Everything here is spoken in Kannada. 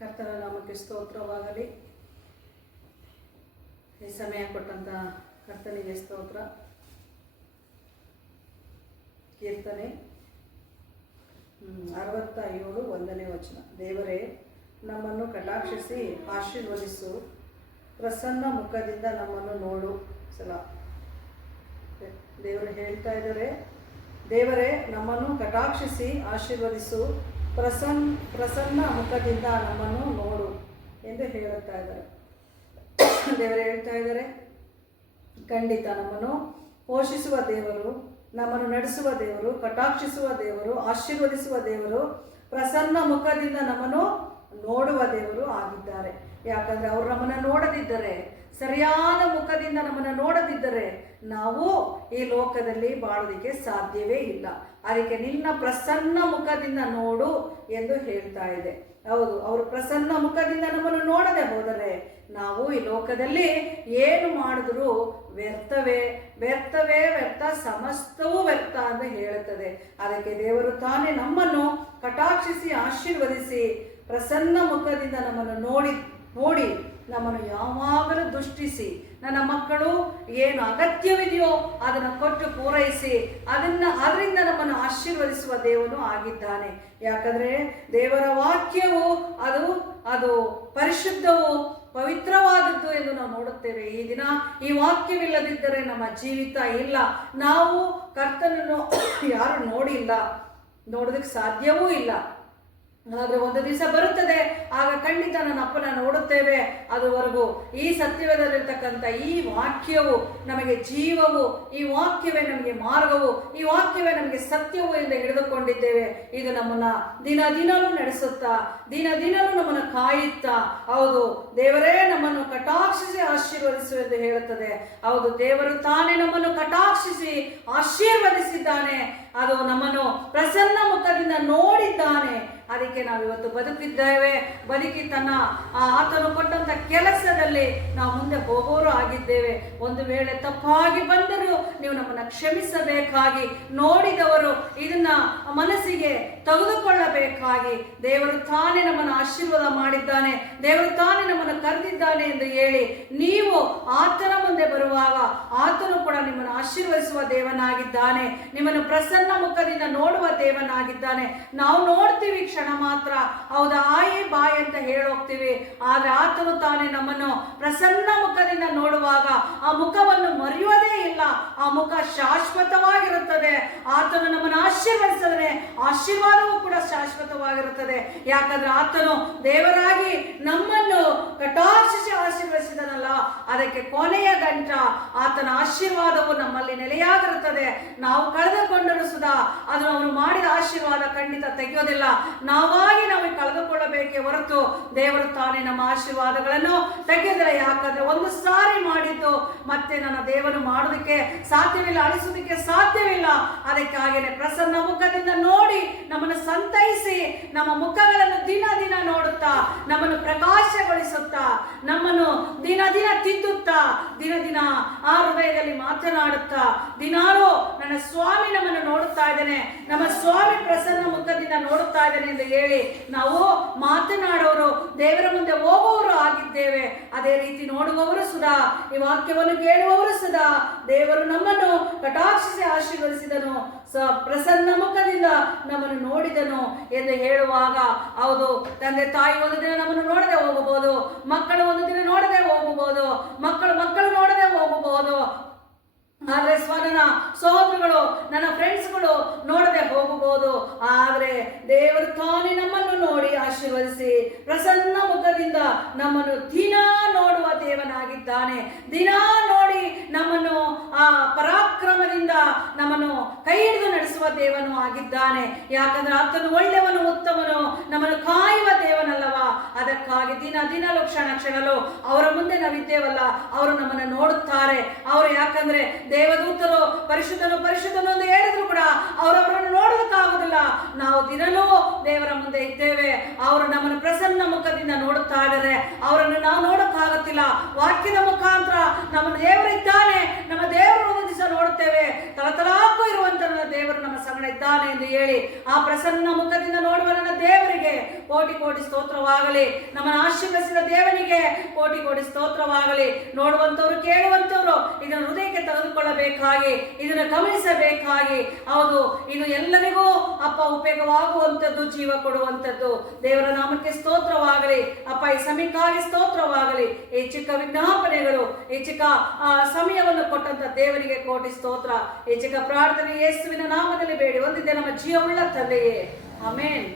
ಕರ್ತನ ನಾಮಕ್ಕೆ ಸ್ತೋತ್ರವಾಗಲಿ. ಈ ಸಮಯ ಕೊಟ್ಟಂತ ಕರ್ತನಿಗೆ ಸ್ತೋತ್ರ. ಕೀರ್ತನೆ 67 1ನೇ ವಚನ. ದೇವರೇ, ನಮ್ಮನ್ನು ಕಟಾಕ್ಷಿಸಿ ಆಶೀರ್ವದಿಸು, ಪ್ರಸನ್ನ ಮುಖದಿಂದ ನಮ್ಮನ್ನು ನೋಡು. ದೇವರು ಹೇಳ್ತಾ ಇದ್ದಾರೆ, ದೇವರೇ ನಮ್ಮನ್ನು ಕಟಾಕ್ಷಿಸಿ ಆಶೀರ್ವದಿಸು, ಪ್ರಸನ್ನ ಮುಖದಿಂದ ನಮ್ಮನ್ನು ನೋಡು ಎಂದು ಹೇಳುತ್ತಾ ಇದ್ದಾರೆ. ದೇವರು ಹೇಳ್ತಾ ಇದ್ದಾರೆ, ಖಂಡಿತ ನಮ್ಮನ್ನು ಪೋಷಿಸುವ ದೇವರು, ನಮ್ಮನ್ನು ನಡೆಸುವ ದೇವರು, ಕಟಾಕ್ಷಿಸುವ ದೇವರು, ಆಶೀರ್ವದಿಸುವ ದೇವರು, ಪ್ರಸನ್ನ ಮುಖದಿಂದ ನಮ್ಮನ್ನು ನೋಡುವ ದೇವರು ಆಗಿದ್ದಾರೆ. ಯಾಕಂದರೆ ಅವರು ನಮ್ಮನ್ನು ನೋಡದಿದ್ದರೆ, ಸರಿಯಾದ ಮುಖದಿಂದ ನಮ್ಮನ್ನು ನೋಡದಿದ್ದರೆ ನಾವು ಈ ಲೋಕದಲ್ಲಿ ಬಾಳೋದಕ್ಕೆ ಸಾಧ್ಯವೇ ಇಲ್ಲ. ಅದಕ್ಕೆ ನಿನ್ನ ಪ್ರಸನ್ನ ಮುಖದಿಂದ ನೋಡು ಎಂದು ಹೇಳ್ತಾ ಇದೆ. ಹೌದು, ಅವರು ಪ್ರಸನ್ನ ಮುಖದಿಂದ ನಮ್ಮನ್ನು ನೋಡದೆ ಹೋದರೆ ನಾವು ಈ ಲೋಕದಲ್ಲಿ ಏನು ಮಾಡಿದ್ರೂ ವ್ಯರ್ಥವೇ ವ್ಯರ್ಥವೇ ವ್ಯರ್ಥ, ಸಮಸ್ತವೂ ವ್ಯರ್ಥ ಅಂತ ಹೇಳುತ್ತದೆ. ಅದಕ್ಕೆ ದೇವರು ತಾನೇ ನಮ್ಮನ್ನು ಕಟಾಕ್ಷಿಸಿ ಆಶೀರ್ವದಿಸಿ ಪ್ರಸನ್ನ ಮುಖದಿಂದ ನಮ್ಮನ್ನು ನೋಡಿ ನಮ್ಮನ್ನು ಯಾವಾಗಲೂ ದೃಷ್ಟಿಸಿ, ನನ್ನ ಮಕ್ಕಳು ಏನು ಅಗತ್ಯವಿದೆಯೋ ಅದನ್ನು ಕೊಟ್ಟು ಪೂರೈಸಿ ಅದರಿಂದ ನಮ್ಮನ್ನು ಆಶೀರ್ವದಿಸುವ ದೇವನು ಆಗಿದ್ದಾನೆ. ಯಾಕಂದರೆ ದೇವರ ವಾಕ್ಯವು ಅದು ಪರಿಶುದ್ಧವು, ಪವಿತ್ರವಾದದ್ದು ಎಂದು ನಾವು ನೋಡುತ್ತೇವೆ. ಈ ದಿನ ಈ ವಾಕ್ಯವಿಲ್ಲದಿದ್ದರೆ ನಮ್ಮ ಜೀವಿತ ಇಲ್ಲ. ನಾವು ಕರ್ತನನ್ನು ಯಾರು ನೋಡೋದಕ್ಕೆ ಸಾಧ್ಯವೂ ಇಲ್ಲ. ಆದರೆ ಒಂದು ದಿವಸ ಬರುತ್ತದೆ, ಆಗ ಖಂಡಿತ ನನ್ನ ಅಪ್ಪನ ನೋಡುತ್ತೇವೆ. ಅದುವರೆಗೂ ಈ ಸತ್ಯವೇದಲ್ಲಿರ್ತಕ್ಕಂಥ ಈ ವಾಕ್ಯವು ನಮಗೆ ಜೀವವು, ಈ ವಾಕ್ಯವೇ ನಮಗೆ ಮಾರ್ಗವು, ಈ ವಾಕ್ಯವೇ ನಮಗೆ ಸತ್ಯವು ಎಂದು ಹಿಡಿದುಕೊಂಡಿದ್ದೇವೆ. ಇದು ನಮ್ಮನ್ನ ದಿನದಿನಲೂ ನಡೆಸುತ್ತಾ, ದಿನದಿನಲೂ ನಮ್ಮನ್ನು ಕಾಯುತ್ತಾ, ಹೌದು ದೇವರೇ ನಮ್ಮನ್ನು ಕಟಾಕ್ಷಿಸಿ ಆಶೀರ್ವದಿಸು ಎಂದು ಹೇಳುತ್ತದೆ. ಹೌದು, ದೇವರು ತಾನೇ ನಮ್ಮನ್ನು ಕಟಾಕ್ಷಿಸಿ ಆಶೀರ್ವದಿಸಿದ್ದಾನೆ. ಅದು ನಮ್ಮನ್ನು ಪ್ರಸನ್ನ ಮುಖದಿಂದ ನೋಡಿದ್ದಾನೆ. ಅದಕ್ಕೆ ನಾವಿವತ್ತು ಬದುಕಿದ್ದೇವೆ. ಬದುಕಿ ಆತನು ಕೊಟ್ಟಂತ ಕೆಲಸದಲ್ಲಿ ನಾವು ಮುಂದೆ ಹೋಗೋರು ಆಗಿದ್ದೇವೆ. ಒಂದು ವೇಳೆ ತಪ್ಪಾಗಿ ಬಂದರೂ ನೀವು ನಮ್ಮನ್ನು ಕ್ಷಮಿಸಬೇಕಾಗಿ, ನೋಡಿದವರು ಇದನ್ನ ಮನಸ್ಸಿಗೆ ತೆಗೆದುಕೊಳ್ಳಬೇಕಾಗಿ, ದೇವರು ತಾನೇ ನಮ್ಮನ್ನು ಆಶೀರ್ವಾದ ಮಾಡಿದ್ದಾನೆ, ದೇವರು ತಾನೇ ನಮ್ಮನ್ನು ಕರೆದಿದ್ದಾನೆ ಎಂದು ಹೇಳಿ ನೀವು ಆತನ ಮುಂದೆ ಬರುವಾಗ ಆತನು ಕೂಡ ನಿಮ್ಮನ್ನು ಆಶೀರ್ವದಿಸುವ ದೇವನಾಗಿದ್ದಾನೆ. ನಿಮ್ಮನ್ನು ಪ್ರಸನ್ನ ಮುಖದಿಂದ ನೋಡುವ ದೇವನಾಗಿದ್ದಾನೆ. ನಾವು ನೋಡ್ತೀವಿ ಕ್ಷಣ ಮಾತ್ರ, ಹೌದಾ, ಆಯೇ ಬಾಯ್ ಅಂತ ಹೇಳೋಗ್ತೀವಿ. ಆದ್ರೆ ಆತನು ತಾನೇ ನಮ್ಮನ್ನು ಪ್ರಸನ್ನ ಮುಖದಿಂದ ನೋಡುವಾಗ ಆ ಮುಖವನ್ನು ಮರೆಯುವುದೇ ಇಲ್ಲ. ಆ ಮುಖ ಶಾಶ್ವತವಾಗಿರುತ್ತದೆ. ಆತನು ನಮ್ಮನ್ನು ಆಶೀರ್ವದಿಸಿದರೆ ಆಶೀರ್ವಾದವೂ ಕೂಡ ಶಾಶ್ವತವಾಗಿರುತ್ತದೆ. ಯಾಕಂದ್ರೆ ಆತನು ದೇವರಾಗಿ ನಮ್ಮನ್ನು ಕಟಾಕ್ಷಿಸಿ ಆಶೀರ್ವದಿಸಿದನಲ್ಲ, ಅದಕ್ಕೆ ಕೊನೆಯ ಗಂಟ ಆತನ ಆಶೀರ್ವಾದವು ನಮ್ಮಲ್ಲಿ ನೆಲೆಯಾಗಿರುತ್ತದೆ. ನಾವು ಕಳೆದುಕೊಂಡರೂ ಸುಧಾ ಅದನ್ನು ಅವನು ಮಾಡಿದ ಆಶೀರ್ವಾದ ಖಂಡಿತ ತೆಗೆಯೋದಿಲ್ಲ. ನಾವಾಗಿ ನಾವು ಕಳೆದುಕೊಳ್ಳಬೇಕೇ ಹೊರತು ದೇವರು ತಾನೇ ನಮ್ಮ ಆಶೀರ್ವಾದಗಳನ್ನು ತೆಗೆದರೆ. ಯಾಕಂದ್ರೆ ಒಂದು ಸಾರಿ ಮಾಡಿದ್ದು ಮತ್ತೆ ನನ್ನ ದೇವರು ಮಾಡೋದಕ್ಕೆ ಸಾಧ್ಯವಿಲ್ಲ, ಅಳಿಸೋದಕ್ಕೆ ಸಾಧ್ಯವಿಲ್ಲ. ಅದಕ್ಕಾಗಿಯೇ ಪ್ರಸನ್ನ ಮುಖದಿಂದ ನೋಡಿ ನಮ್ಮನ್ನು ಸಂತೈಸಿ, ನಮ್ಮ ಮುಖಗಳನ್ನು ದಿನ ದಿನ ನೋಡುತ್ತಾ, ನಮ್ಮನ್ನು ಪ್ರಕಾಶಗೊಳಿಸುತ್ತಾ, ನಮ್ಮನ್ನು ದಿನ ದಿನ ತಿದ್ದುತ್ತಾ, ದಿನ ದಿನ ಆ ಹೃದಯದಲ್ಲಿ ಮಾತನಾಡುತ್ತಾ, ದಿನಾಲೂ ನನ್ನ ಸ್ವಾಮಿ ನಮ್ಮನ್ನು ನೋಡುತ್ತಾ ಇದ್ದೇನೆ, ನಮ್ಮ ಸ್ವಾಮಿ ಪ್ರಸನ್ನ ಮುಖದಿಂದ ನೋಡುತ್ತಾ ಇದ್ದೇನೆ ಎಂದು ಹೇಳಿ ನಾವು ಮಾತನಾಡೋರು, ದೇವರ ಮುಂದೆ ಹೋಗುವವರು ಆಗಿದ್ದೇವೆ. ಅದೇ ರೀತಿ ನೋಡುವವರು ಸುಧಾ, ಈ ವಾಕ್ಯವನ್ನು ಕೇಳುವವರು ಸುಧಾ, ದೇವರು ನಮ್ಮನ್ನು ಕಟಾಕ್ಷಿಸಿ ಆಶೀರ್ವದಿಸಿದನು, ಪ್ರಸನ್ನ ಮುಖದಿಂದ ನಮ್ಮನ್ನು ನೋಡಿದನು ಎಂದು ಹೇಳುವಾಗ, ಹೌದು, ತಂದೆ ತಾಯಿ ಒಂದು ದಿನ ನಮ್ಮನ್ನು ನೋಡದೆ ಹೋಗಬಹುದು, ಮಕ್ಕಳು ಒಂದು ದಿನ ನೋಡದೆ ಹೋಗಬಹುದು, ಮಕ್ಕಳು ನೋಡದೆ ಹೋಗಬಹುದು. ಆದರೆ ನನ್ನ ಸಹೋದರಗಳು, ನನ್ನ ಫ್ರೆಂಡ್ಸ್ಗಳು ನೋಡದೆ ಹೋಗಬಹುದು. ಆದರೆ ದೇವರು ತಾನೇ ನಮ್ಮನ್ನು ನೋಡಿ ಆಶೀರ್ವದಿಸಿ ಪ್ರಸನ್ನ ಮುಖದಿಂದ ನಮ್ಮನ್ನು ದಿನ ನೋಡುವ ದೇವನಾಗಿದ್ದಾನೆ. ದಿನ ನೋಡಿ ನಮ್ಮನ್ನು ಆ ಪರಾಕ್ರಮದಿಂದ ನಮ್ಮನ್ನು ಕೈ ಹಿಡಿದು ನಡೆಸುವ ದೇವನು ಆಗಿದ್ದಾನೆ. ಯಾಕಂದ್ರೆ ಆತನು ಒಳ್ಳೆಯವನು, ಉತ್ತಮನು, ನಮ್ಮನ್ನು ಕಾಯುವ ದೇವನಲ್ಲವಾ. ಅದಕ್ಕಾಗಿ ದಿನಲೂ ಕ್ಷಣಗಳು ಅವರ ಮುಂದೆ ನಾವಿದ್ದೇವಲ್ಲ, ಅವರು ನಮ್ಮನ್ನು ನೋಡುತ್ತಾರೆ. ಅವರು ಯಾಕಂದ್ರೆ ದೇವದೂತರು ಪರಿಶುದ್ಧನು ಎಂದು ಹೇಳಿದ್ರು ಕೂಡ ಅವರವರನ್ನು ನೋಡೋದಕ್ಕಾಗುದಿಲ್ಲ. ನಾವು ದಿನಲೂ ದೇವರ ಮುಂದೆ ಇದ್ದೇವೆ. ಅವರು ನಮ್ಮನ್ನು ಪ್ರಸನ್ನ ಮುಖದಿಂದ ನೋಡುತ್ತಾ ಇದ್ದಾರೆ. ಅವರನ್ನು ನಾವು ನೋಡೋಕ್ಕಾಗುತ್ತಿಲ್ಲ. ವಾಕ್ಯದ ಮುಖಾಂತರ ನಮ್ಮ ದೇವರಿದ್ದಾನೆ, ನಮ್ಮ ದೇವರು ಒಂದು ದಿವಸ ನೋಡುತ್ತೇವೆ. ತಲತಲಾಕು ಇರುವಂತ ದೇವರು ನಮ್ಮ ಸಂಗಡ ಇದ್ದಾನೆ ಎಂದು ಹೇಳಿ ಆ ಪ್ರಸನ್ನ ಮುಖದಿಂದ ನೋಡುವ ನನ್ನ ದೇವರಿಗೆ ಕೋಟಿ ಕೋಟಿ ಸ್ತೋತ್ರವಾಗಲಿ. ನಮ್ಮನ್ನು ಆಶೀರ್ವದಿಸಿದ ದೇವನಿಗೆ ಕೋಟಿ ಕೋಟಿ ಸ್ತೋತ್ರವಾಗಲಿ. ನೋಡುವಂಥವ್ರು, ಕೇಳುವಂಥವ್ರು ಇದನ್ನು ಹೃದಯಕ್ಕೆ ತೆಗೆದುಕೊಳ್ಳಬೇಕಾಗಿ, ಇದನ್ನು ಗಮನಿಸಬೇಕಾಗಿ. ಹೌದು, ಇದು ಎಲ್ಲರಿಗೂ ಅಪ್ಪ ಉಪಯೋಗವಾಗುವಂಥದ್ದು, ಜೀವ ಕೊಡುವಂಥದ್ದು. ದೇವರ ನಾಮಕ್ಕೆ ಸ್ತೋತ್ರವಾಗಲಿ. ಅಪ್ಪ ಈ ಸಮಯಕ್ಕಾಗಿ ಸ್ತೋತ್ರವಾಗಲಿ. ಈ ಚಿಕ್ಕ ವಿಜ್ಞಾಪನೆಗಳು, ಈ ಚಿಕ್ಕ ಸಮಯವನ್ನು ಕೊಟ್ಟಂತ ದೇವರಿಗೆ ಕೋಟಿ ಸ್ತೋತ್ರ. ಈ ಚಿಕ್ಕ ಪ್ರಾರ್ಥನೆ ಯೇಸುವಿನ ನಾಮದಲ್ಲಿ ಬೇಡಿ ಹೊಂದಿದ್ದೆ ನಮ್ಮ ಜೀವವುಳ್ಳ ತಂದೆಯೇ, ಆಮೆನ್.